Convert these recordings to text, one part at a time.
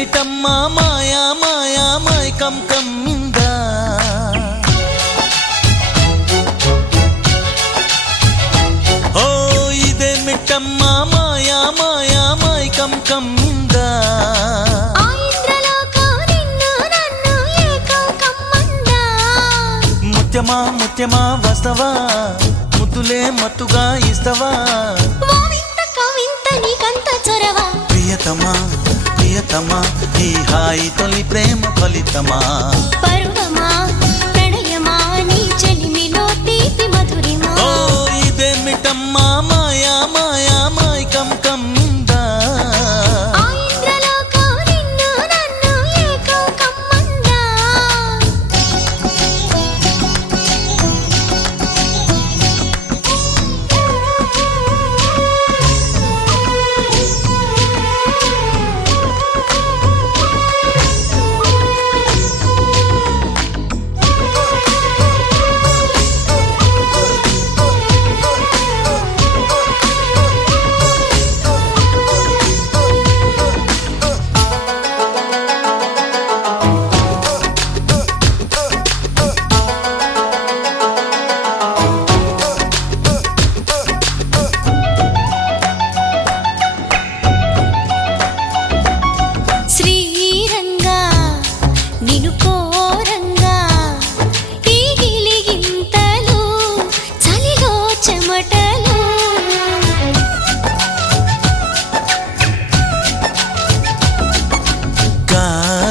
ఇదేమిటమ్మా మాయా మాయా మైకం కమ్మిందా ఓ ఇదేమిటమ్మా మాయా మాయా మైకం కమ్మిందా ముత్యమా ముత్యమా వస్తవా ముద్దులే మత్తుగా ఇస్తవా ప్రియతమా ప్రియతమా ఈ హాయి తొలి ప్రేమ ఫలితమా పరువమా ప్రణయమా నీ చెలిమిలో తీపి మధురిమా ఓ ఇదేమిటమ్మా మాయా మాయా మైకం కమ్మిందా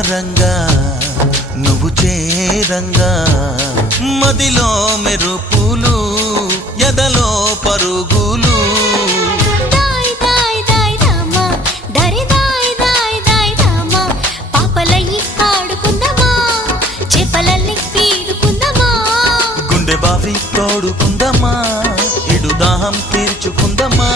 రంగా నువ్వు చేరంగా మదిలో మెరుపులు ఎదలో పరుగులు పాపలయ్యి ఆడుకుందామా చేపలల్లి పీడుకుందామా గుండె బావి తోడుకుందామా ఇడు దాహం తీర్చుకుందామా